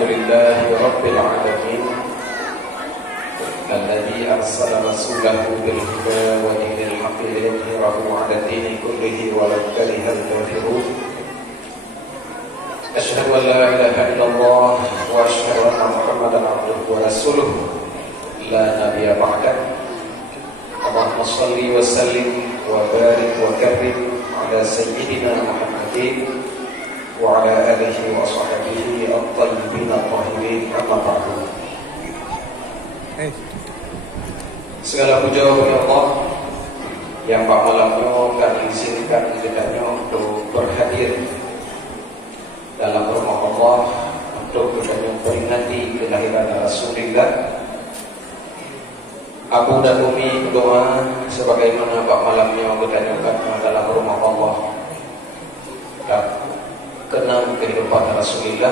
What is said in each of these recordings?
Alhamdulillahi Rabbil Alamin Alladhi arsala rasulahu bil huda wa dinil haqqi liyudhhirahu 'ala dini kullihi walau karihal kafirun. Asyhadu an la ilaha illallah wa asyhadu anna Muhammadan abduhu wa rasuluh la nabiyya ba'dah. Allahumma shalli wa sallim wa barik wa karrim 'ala sayyidina Muhammadin wa ala alihi wa sahbihi at-tayyibin at-tahirin, amma ba'du. Segala puja bagi Allah yang pada malamnya kami izinkan kitanya untuk berhadir dalam rumah Allah untuk kitanya memperingati kelahiran Rasulullah. Abu dan Umi berdoa sebagaimana pada malamnya kitanya dalam rumah Allah dan kenal kehidupan Rasulullah.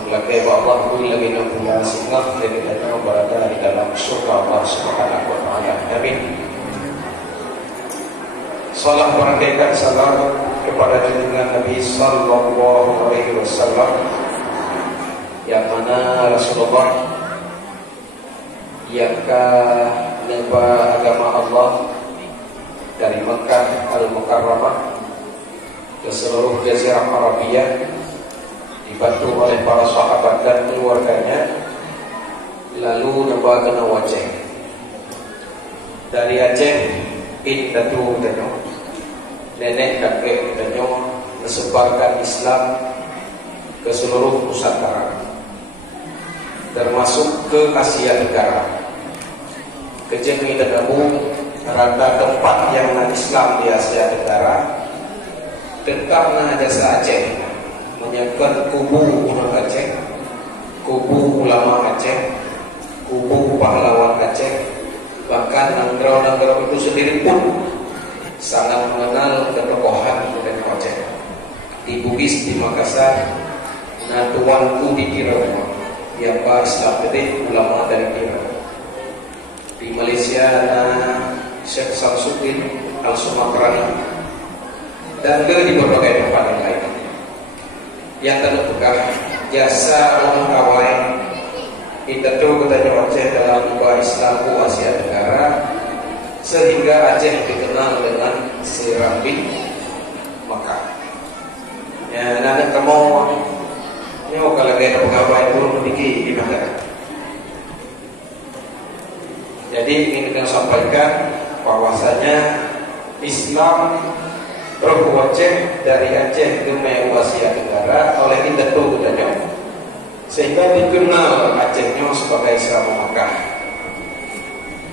Melakai Allah pun lagi nak punya singgah dan kita berada di dalam surga Allah Subhanahu wa taala. Amin. Salam berkaitan salam kepada junjungan Nabi sallallahu alaihi wasallam yang mana Rasulullah yang neba agama Allah dari Mekah Al-Mukarramah ke seluruh Jazirah Arabia, dibantu oleh para sahabat dan keluarganya, lalu neba kena Aceh. Dari Aceh Indatu danyo, nenek kakek danyo menyebarkan Islam ke seluruh Nusantara, termasuk ke Asia Tenggara. Kejeng dan Abu rata tempat yang Islam di Asia Tenggara. Karena jasa Aceh menyiapkan kubu ulama Aceh, kubu ulama Aceh, kubu pahlawan Aceh, bahkan negara-negara itu sendiri pun sangat mengenal ketokohan dan Aceh. Di Bugis di Makassar, nah tuanku di Tiro yang Islam itu ulama dari Tiro. Di Malaysia nah Syekh Samsuddin Al-Sumatrani, dan di berbagai tempat yang lain. Yang terbuka jasa orang kawai kita tahu katanya Aceh dalam Islam Asia Tenggara, sehingga Aceh dikenal dengan Serambi Mekah. Ya, nanti kamu kalau ada pegawai belum memiliki di negara. Jadi ingin kita sampaikan bahwasanya Islam Roh Aceh dari Aceh ke Asia Tenggara oleh kita tahu katanya, sehingga dikenal Acehnya sebagai Serama Mekah.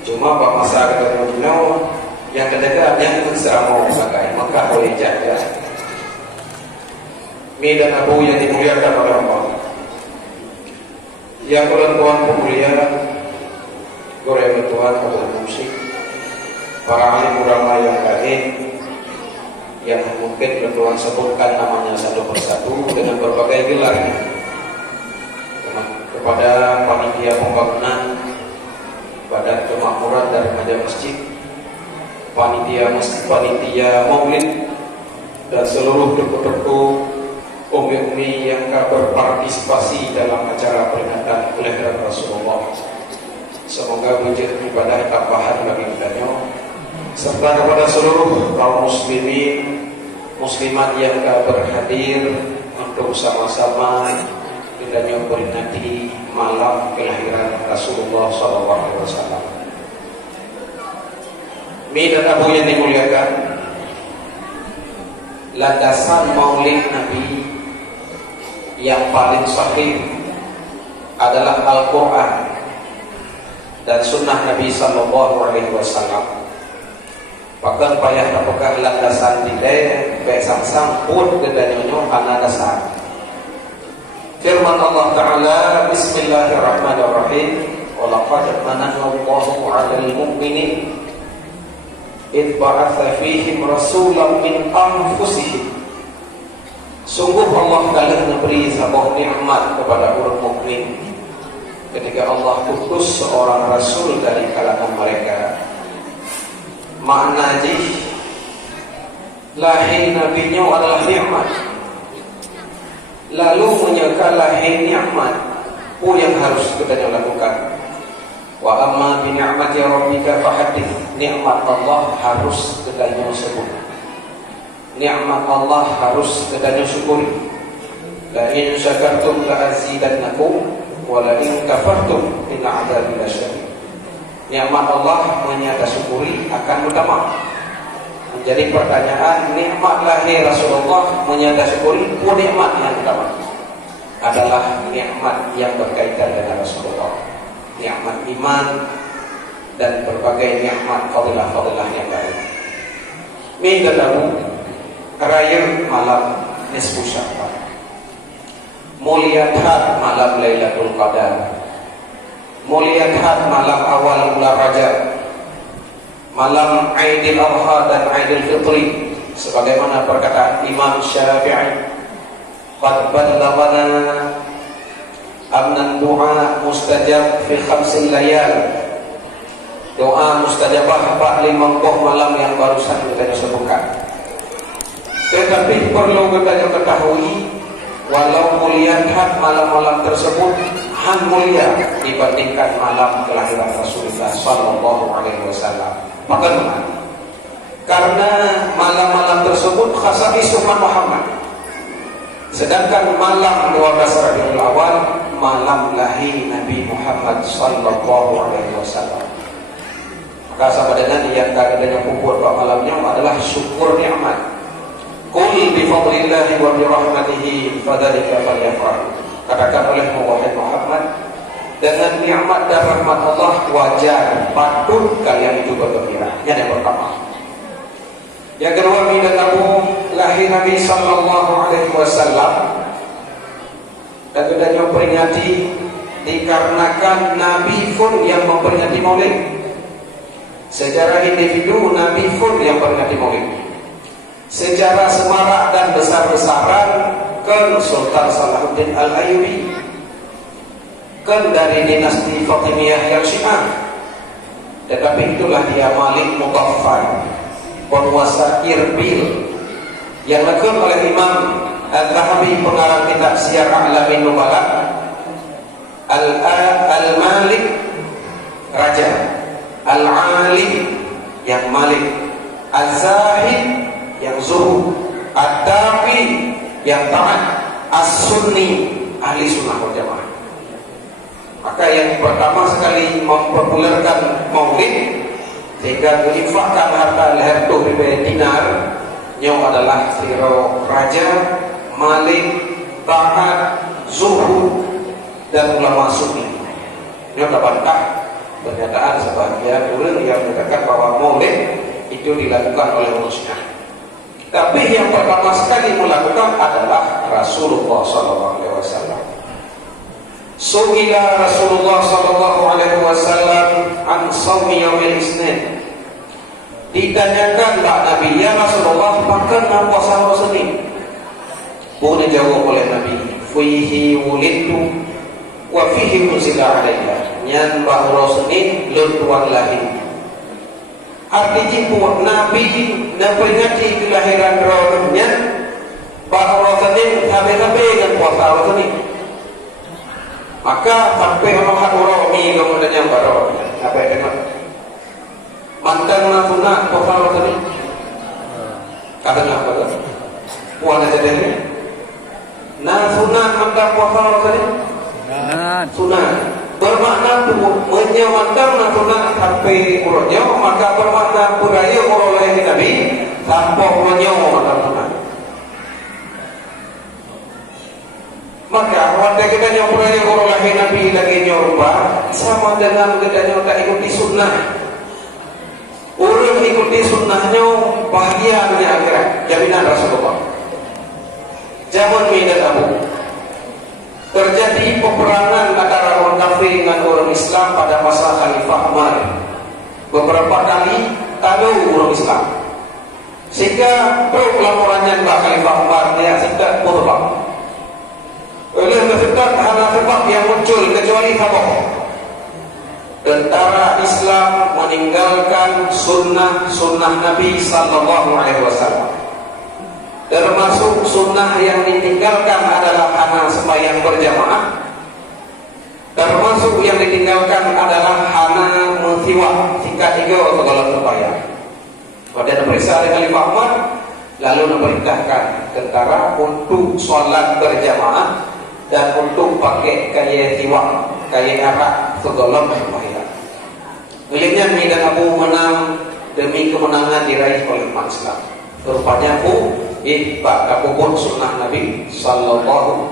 Cuma Pak masyarakat Madinah yang terdekat yang Serama sebagai Mekah boleh jaga. Mi dan Abu yang dimuliakan oleh Allah, yang tuan pemuliaan, goreng tuan Abu Musik, para alim ulama yang lain, yang mungkin Tuhan sebutkan namanya satu persatu dengan berbagai gelar, kepada panitia pembangunan Badan Kemakmuran dari Majelis Masjid, panitia maulid, dan seluruh deku-deku umi-umi yang berpartisipasi dalam acara peringatan kelahiran Rasulullah. Semoga wujud ibadah tambahan bagi kita, serta kepada seluruh kaum muslimin muslimat yang berhadir untuk sama-sama kita memperingati malam kelahiran Rasulullah SAW. Mi dan Abu yang dimuliakan, landasan maulid Nabi yang paling sahih adalah Al-Quran dan sunnah Nabi SAW. Bahkan payah apakah landasan tidak besang-sang pun kedanyonyo karena dasar. Firman Allah Ta'ala, Bismillahirrahmanirrahim, Walaqad manana Allahu 'alal mu'minin idh ba'atha fihim rasulan min anfusihim. Sungguh Allah telah memberi sebuah nikmat kepada orang mukmin ketika Allah utus seorang rasul dari kalangan mereka. Makna lahir nabinya adalah nikmat, lalu lahir nikmat yang harus kita lakukan. Wa amma bi ni'mati rabbika fahaddits. Nikmat Allah harus kita sebut. Nikmat Allah harus kita syukuri. La in syakartum la azidannakum wa la in kafartum inna 'adzabi lasyadid. Nikmat Allah menyata syukuri akan utama. Menjadi pertanyaan, nikmat lahir Rasulullah menyata syukuri pun nikmat yang utama adalah nikmat yang berkaitan dengan Rasulullah. Nikmat iman dan berbagai nikmat fadilah-fadilah yang lain. Minggu lalu raya malam nisfu Sya'ban, muliahat malam Lailatul Qadar, muliahat malam awal bulan Rajab, malam Aidil Adha dan Aidil Fitri, sebagaimana perkataan Imam Syafi'i, qad ballaghana amnan du'a mustajab fi khamsil layal. Doa mustajabah 45 malam yang barusan kita sebutkan. Tetapi perlu kita ketahui, walau muliahat malam-malam tersebut han mulia dibandingkan malam kelahiran Rasulullah sallallahu alaihi wasallam. Bagaimana? Karena malam-malam tersebut khasais umat Muhammad. Sedangkan malam 12 Rabiul Awal malam lahir Nabi Muhammad sallallahu alaihi wasallam. Maka sama dengan yang kadang-kadang pupuk malamnya adalah syukur nikmat. Qul bi fadlillahi wa bi rahmatihi fadzalika falyafrah. Katakan oleh Muhammad, dengan nikmat dan rahmat Allah wajar, patut kalian itu bergembira. Yang pertama. Yang kedua, bila lahir Nabi sallallahu alaihi wasallam, dan kita peringati dikarenakan Nabi pun yang memperingati Maulid. Secara individu Nabi pun yang memperingati Maulid. Secara semarak dan besar-besaran kan Sultan Salahuddin Al-Ayyubi, kan dari dinasti Fatimiyah yang Syiah. Tetapi itulah dia Malik Mutaffal, penguasa Irbil, yang dilakukan oleh Imam Al-Zahabi pengarang kitab Syiar A'lamin Nubala. Al-Malik raja, Al-Alim yang Malik, Az-Zahid yang zuhud, Ad-Dafi yang taat, As-Sunni ahli sunnah wal jamaah. Maka yang pertama sekali mempopulerkan Maulid sehingga menginfakkan harta leher 2.000 dinar yang adalah Siro Raja, Malik, taat, zuhud dan ulama sunni. Ini terbantah pernyataan sebagian orang yang mengatakan bahwa Maulid itu dilakukan oleh manusia. Tapi yang pertama sekali melakukan adalah Rasulullah SAW. Su'ila Rasulullah SAW an shaumi yaumil Isnin. Ditanyakan Pak Nabi, ya Rasulullah, bagaimana puasa hari Senin? Boleh jawab oleh Nabi, fihi wulidtu wa fihi unzila alayya. Nyan bahwa Senin lun tuan lahir. Artinya Nabi memperingati kelahiran rohnya bahwa Senin habis-habis dengan puasa Senin. Maka sampai orang ini kemudian yang baru apa yang dengar mantan nafuna puasa Senin. Kata apa tu? Puasa jadi nafuna mantan puasa Senin. Sunat. Bermakna menyewakan nafuna sampai urutnya, maka bermakna budaya orang lain Nabi tanpa menyewa nafuna. Maka wanda kita yang budaya orang lain Nabi lagi nyoba sama dengan kita tak ikuti sunnah. Orang ikuti sunnahnya bahagia dunia akhirat, jaminan Rasulullah. Zaman Mi'ad Abu terjadi peperangan antara orang kafir dengan orang Islam pada masa Khalifah Umar. Beberapa kali tahu orang Islam, sehingga pelaporannya Mbak Khalifah Umar dia sehingga berubah. Oleh sebab hal sebab yang muncul kecuali apa? Tentara Islam meninggalkan sunnah Nabi Sallallahu Alaihi Wasallam. Termasuk sunnah yang ditinggalkan adalah anak sembahyang berjamaah. Termasuk yang ditinggalkan adalah hana mentiwa sikat tiga atau kalau terbayar. Pada periksa oleh Khalifah Umar, lalu memerintahkan tentara untuk solat berjamaah dan untuk pakai kaya tiwa, kaya arak segala berbayar. Miliknya Mi dan Abu menang demi kemenangan diraih oleh umat Islam. Rupanya Abu pun sunnah Nabi Sallallahu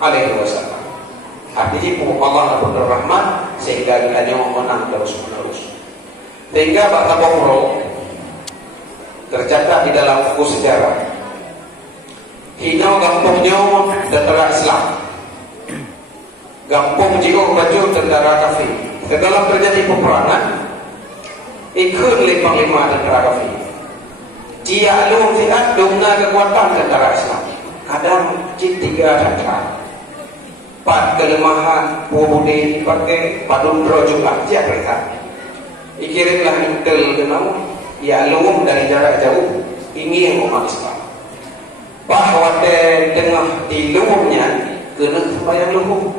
Alaihi Wasallam. Artinya Allah Rabbul Rahman sehingga kita menang terus menerus. Sehingga Ba'ta Bokro tercatat di dalam buku sejarah. Hina gampungnya tentara Islam, gampung jika baju tentara kafir. Setelah terjadi peperangan, ikut oleh panglima tentara kafir. Dia lu tidak dengan kekuatan tentara Islam. Kadang tiga tentara. 4 kelemahan budi dipakai padundro juga dia mereka. Ikirimlah intel kenal ya lu dari jarak jauh ingin umat Islam. Bahwa tengah di luhurnya kena sembahyang luhur.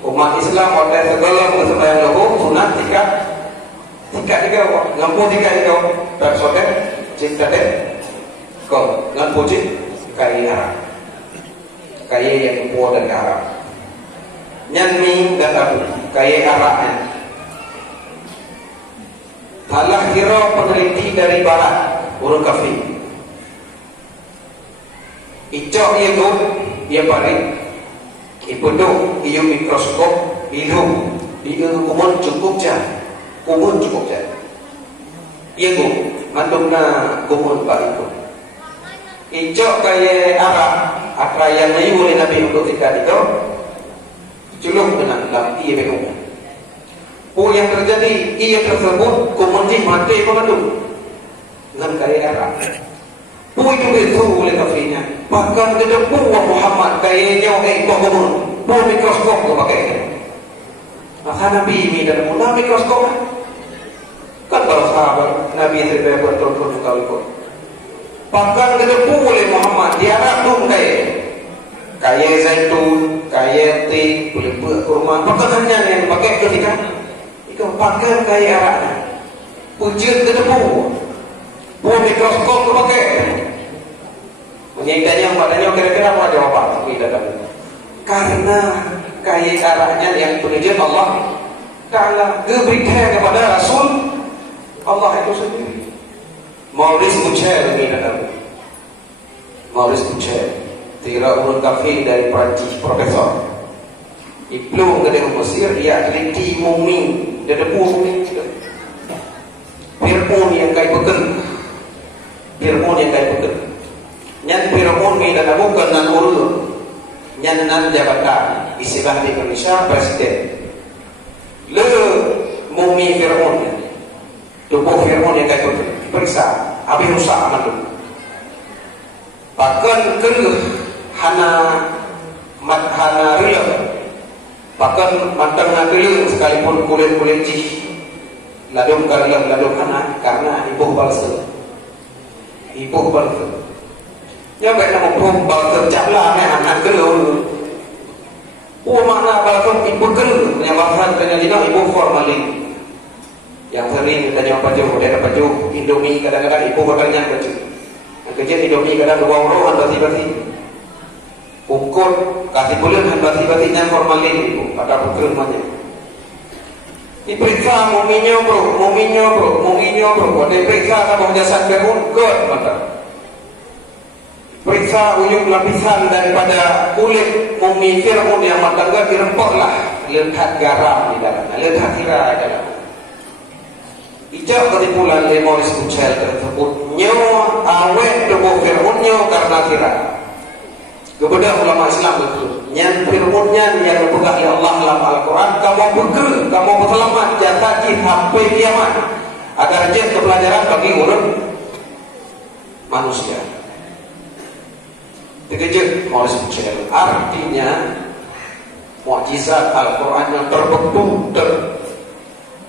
Umat Islam pada segala sembahyang luhur sunat tiga ngampu tiga bersodet cinta kau ngampu kaya kaya yang kuat dari Arab. Nyanmi dan Abu kaya Arabnya. Halah kira peneliti dari barat orang kafir. Icok ia paling ibudo ia mikroskop hidung dia kumun cukup jah ia mandungna kumun pak itu icok kaya Arab apa yang boleh Nabi untuk tidak itu culung dengan dalam ia bingung. Yang terjadi ia tersebut kumunjih mati pengandung dengan kaya Arab. Itu oleh kafirnya. Bahkan kedepu Muhammad kayaknya kumun mikroskop tu pakai. Maka Nabi ini dan mudah mikroskop kan kalau sahabat Nabi tidak bertolong kau ikut. Bahkan kedepu oleh Muhammad dia Arab tu kaya zaitun, kaya teh, boleh buat kurma. Pakanannya yang pakai ketika itu pakai kaya Arabnya. Wujud kedepu, buat mikroskop tu pakai. Menyaitanya padanya kira-kira apa jawaban? Tidak tahu. Karena kaya Arabnya yang tunjuk Allah, karena diberikan kepada Rasul Allah itu sendiri. Maurice Bucaille tidak tahu. Maurice Bucaille. Tira urut kafir dari Perancis, profesor. Ibnu kedai Mesir, dia teliti mumi, dia debu mumi. Fir'aun yang kai pekel. Nyan Fir'aun ni dan bukan nan urut. Nyan nan jabatan, istilah di Indonesia presiden. Le mumi Fir'aun. Tubuh Fir'aun yang kai pekel. Periksa, habis rusak aman. Bahkan hana rela, bahkan mantang rela sekalipun kulit cih ladung hana karena ibu balsa yang baik nama pun balsa caplah anak rela makna balsa ibu rela yang bahasa ternyata ibu formalin yang sering tanya apa jauh dia dapat jauh Indomie kadang-kadang ibu bakalnya baju kerja Indomie kadang 2 orang basi-basi ukur kasih bulan basi-basinya formalin itu pada pukul rumahnya diperiksa muminya bro diperiksa sama jasad Fir'aun mata periksa ujung lapisan daripada kulit mumi Fir'aun yang matangga dirempoklah letak garam di dalamnya, letak kira di dalamnya. Ijab kesimpulan dari Maurice Bucaille tersebut nyawa awet tubuh Fir'aunnya karena kira. Kepada ulama Islam betul. Yang Fir'aunnya yang dipegang oleh Allah dalam Al-Quran, kamu beker, kamu berselamat jatah sampai kiamat agar jadi kepelajaran bagi orang manusia. Terkejut Maurice Bucaille. Artinya mukjizat Al-Quran yang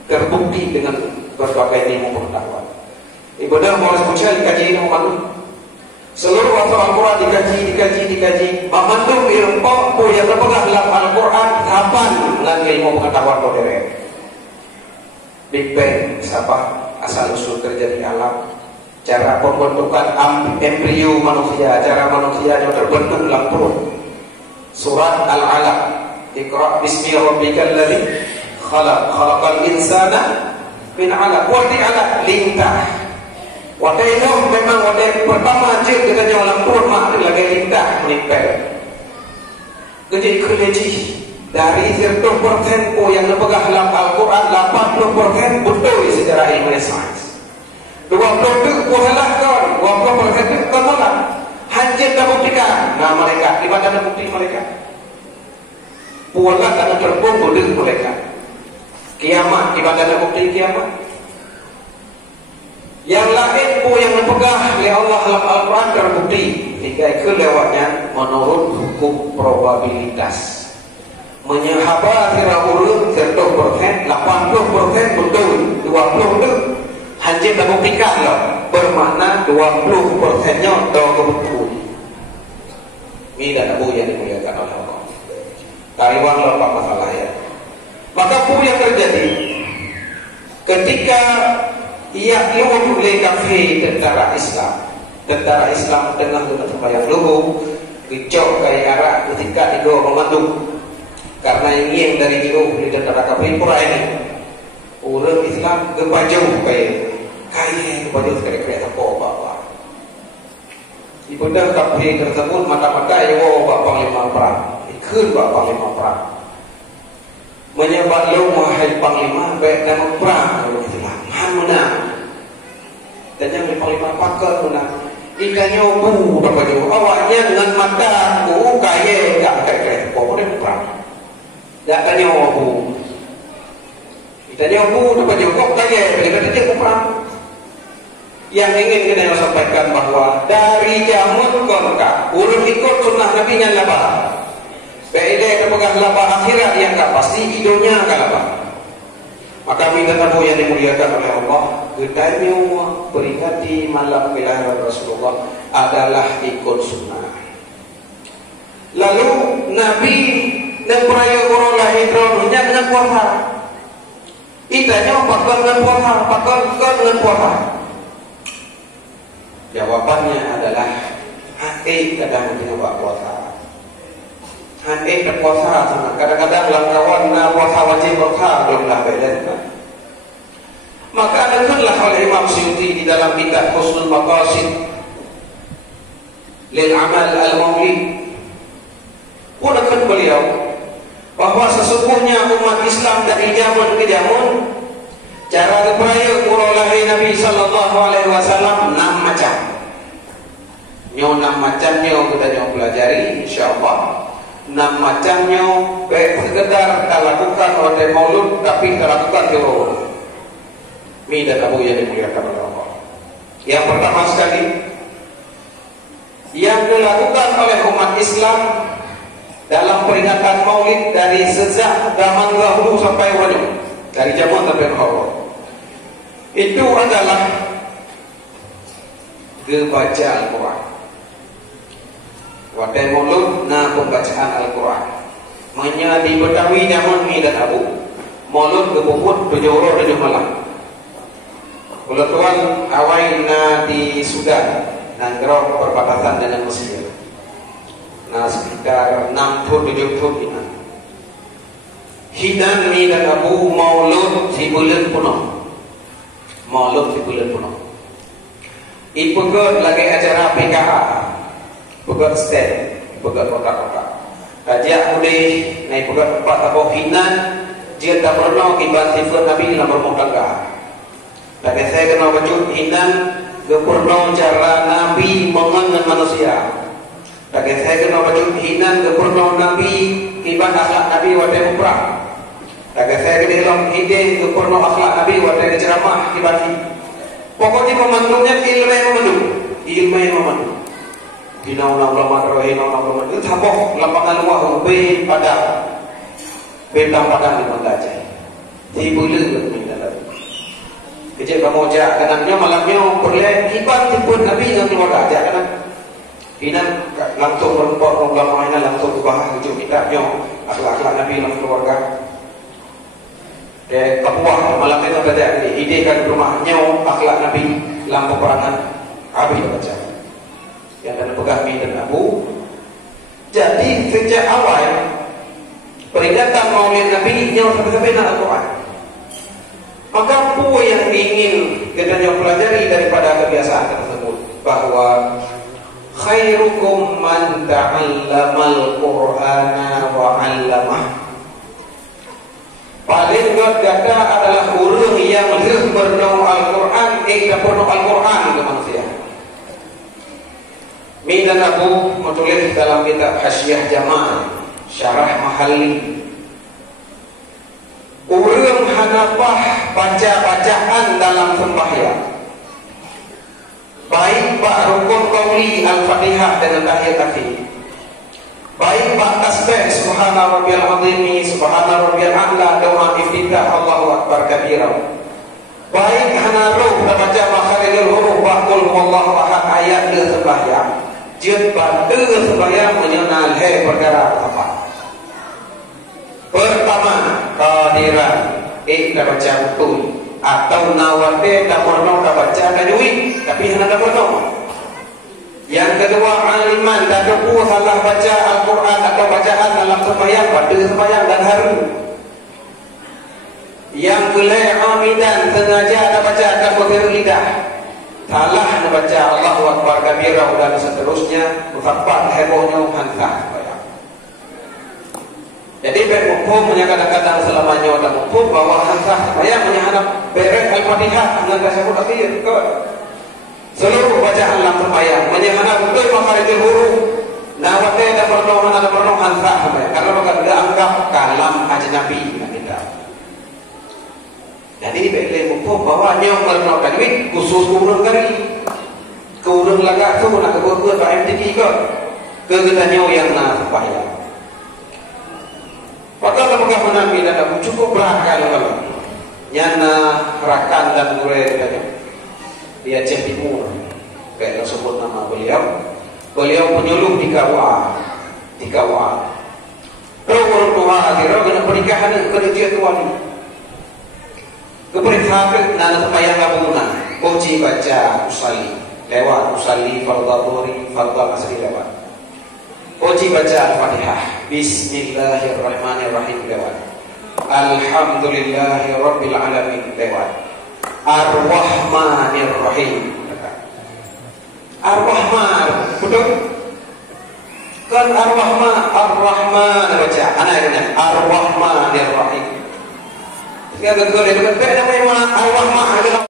terbukti dengan berbagai ilmu pengetahuan. Ibadah Maurice Bucaille dikaji ilmu manusia. Seluruh waktu Al-Quran dikaji. Memandung ilmu yang berpegang dalam Al-Quran kapan dengan ilmu pengetahuan modern. Big Bang, siapa asal usul terjadi alam, cara pembentukan embrio manusia, cara manusia yang terbentuk dalam perut. Surat Al-Alaq, Iqra bismi rabbikal ladzi khalaq, khalaqal insana min 'alaq. Wati 'alaq lintah. Wati itu memang wati pertama je kita dalam perut mak ada lagi lintah menempel. Jadi keleji dari 100% yang dipegang dalam Al-Quran, 80% betul secara ilmu sains. 20% salah kan, 20% kemalan. Hanya tak buktikan. Nah mereka, di mana bukti mereka? Pualah karena terkumpul dengan mereka. Kiamat, di mana bukti kiamat? Yang lain pun yang dipegang oleh Allah dalam Al-Quran terbukti. Jika kelewatnya menurut hukum probabilitas. Menyahabat urut 100%, 80% betul, 20% hanya tak buktikan lah. Bermakna 20%-nya tak betul. Ini dan Abu yang dimuliakan oleh Allah. Tariwan lepas masalah ya. Maka apa yang terjadi ketika ia boleh kafir tentara Islam dengan sembahyang luhur kicau kaya arak ketika itu memandu karena ingin dari jauh di tentara kafir pura ini orang Islam kebaju kaya kebaju sekali-kali apa ibunda kafir tersebut mata-mata yo bapak lima perang ikut bapak lima perang menyebat lu wahai panglima baik dan perang kalau Islam menang dan yang panglima pakar menang ikannya bu dapat jauh awaknya dengan mata bu kaya tak kaya boleh perang tak tanya bu ikannya bu dapat jauh kok kaya bila dia perang. Yang ingin kita sampaikan bahwa dari zaman ke Mekah urut ikut sunnah Nabi yang labah beda terpegang labah akhirat yang tak pasti hidupnya akan labah. Maka minta tahu yang dimuliakan oleh Allah gedanya peringati malam kelahiran Rasulullah adalah ikut sunnah. Lalu Nabi dan peraya orang lahir dunia dengan puasa itanya pakar dengan puasa pakar dengan puasa. Jawabannya adalah hati kadang tidak puasa. Hati berpuasa sangat. Kadang-kadang dalam kawan puasa wajib puasa belumlah beda. Maka adalah oleh Imam Suyuti di dalam kitab Husnul Maqasid lil amal al-maulid pun akan beliau bahwa sesungguhnya umat Islam dari zaman ke zaman cara berperaya urut lahir Nabi sallallahu alaihi wasallam 6 macam. 6 macamnya kita pelajari insyaallah. 6 macamnya baik sekedar kita lakukan oleh maulud tapi kita lakukan di urut. Mi dan Abu yang dimuliakan oleh Allah. Yang pertama sekali yang dilakukan oleh umat Islam dalam peringatan maulid dari sejak zaman dahulu sampai wajib. Dari zaman sampai Allah itu adalah membaca Al-Quran. Wadai maulud na pembacaan Al-Quran. Menyadi Betawi zaman mi dan Abu maulud kebubut 7 orang 7 malam. Kalau tuan awai na di Sudan nangrok perbatasan dengan Mesir. Nah sekitar 6-7 tahun hidan mi dan Abu maulud di bulan penuh. Maulud di bulan penuh. Ipegot lagi acara PKH, pegot stand, pegot kota-kota. Kajak boleh naik pegot tempat atau hinan, dia tak pernah ibarat sifat Nabi dalam rumah tangga. Tapi saya kena wujud hinan, gak pernah cara Nabi mengenal manusia. Tapi saya kena wujud hinan, gak pernah Nabi ibarat akhlak Nabi wadai perang. Tapi saya kena dalam ide, gak pernah akhlak Nabi wadai ceramah ibarat. Pokoknya memandungnya ilmu yang memandu. Hinauna ulama rohina ulama itu tabok lapangan luar be pada bentang padang di Mandacai. Di bulu minta lagi. Kecil kamu jak kenangnya malamnya perlihat iban tipun Nabi yang keluar aja kan. Ina langsung merempok programnya langsung kubah ujuk kitabnya akhlak-akhlak Nabi dalam keluarga. Dia kepuah malam itu kata ide kan rumahnya akhlak Nabi dalam peperangan habis baca. Yang ada pegang dan Abu. Jadi sejak awal peringatan Maulid Nabi yang sampai-sampai nak Al-Quran. Maka apa yang ingin kita pelajari daripada kebiasaan tersebut, bahwa khairukum man ta'allamal Qur'ana wa 'allamah. Paling ganda adalah orang yang lebih bernau Al-Quran, bernau Al-Quran ke manusia. Midan Abu menulis dalam kitab Hasyiah Jamal Syarah Mahalli, orang hanafah baca-bacaan dalam sembahyang, baik bak rukun qauli Al-Fatihah dengan tahiyat akhir, baik bak tasbih subhana rabbiyal azim, subhana rabbiyal a'la, doa iftitah Allahu akbar kabira, baik hana ruh baca makharijul huruf qul huwallahu ahad ayat ke sembahyang, jut pada sembahyang mengenal perkara apa. Pertama, kehadiran kita baca betul atau nawate tak pernah baca tajwid tapi hanya tak pernah. Yang kedua, aliman tak tahu salah baca Al-Quran atau bacaan dalam sembahyang pada sembahyang dan hari. Yang kelima, amidan sengaja ada baca tak boleh lidah, salah nak baca Allahu akbar kabira dan seterusnya, mufakkat hebohnya hantah. Jadi hukum kadang-kadang selamanya ada hukum bahwa hantah sembahyang menyahana beres Al-Fatihah dengan tasyahud akhir ke seluruh bacaan dalam sembahyang menyahana betul makharijul huruf nawate dan perdoman hantah sembahyang karena bukan dianggap kalam ajnabi kita. Jadi boleh hukum bahwa nyong merenung tajwid khusus kurang kali kurang lagak tu nak kebuat Pak MTQ ke kegetanya yang nak sembahyang. Maka lembaga Nabi dan Abu cukup berakal kalau nyana rakan dan murid di Aceh Timur, kayak sebut nama beliau penyuluh di KWA. Orang tua akhirnya kena pernikahan kerja tua ni. Keperintahan nana sembahyang gabungan, kunci baca usalli lewat usalli fardhu dhuhri fardhu asri lewat. Kunci baca Al-Fatihah, Bismillahirrahmanirrahim lewat, Alhamdulillahirabbil alamin lewat, Ar-Rahmanirrahim. Ar-Rahman, betul? Kan Ar-Rahman baca, anak-anak Ar-Rahmanirrahim. Sekarang betul itu kan namanya Ar-Rahman.